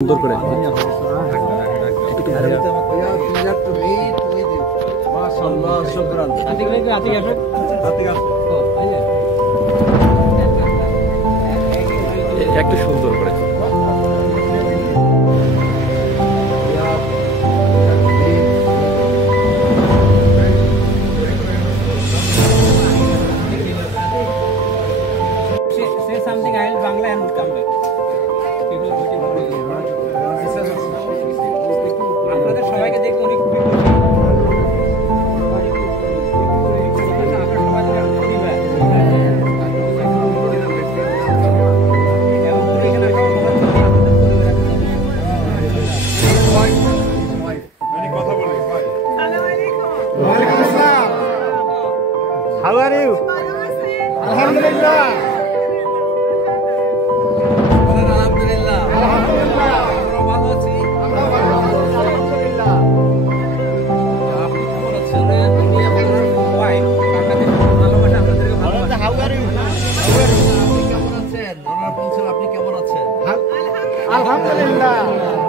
সুন্দর করে একটু সুন্দর করে Say something. I will Bangla and will come back. People waiting for you. আপনাদের সবাইকে দেখে অনেক খুশি। How are you? Alhamdulillah. Alhamdulillah.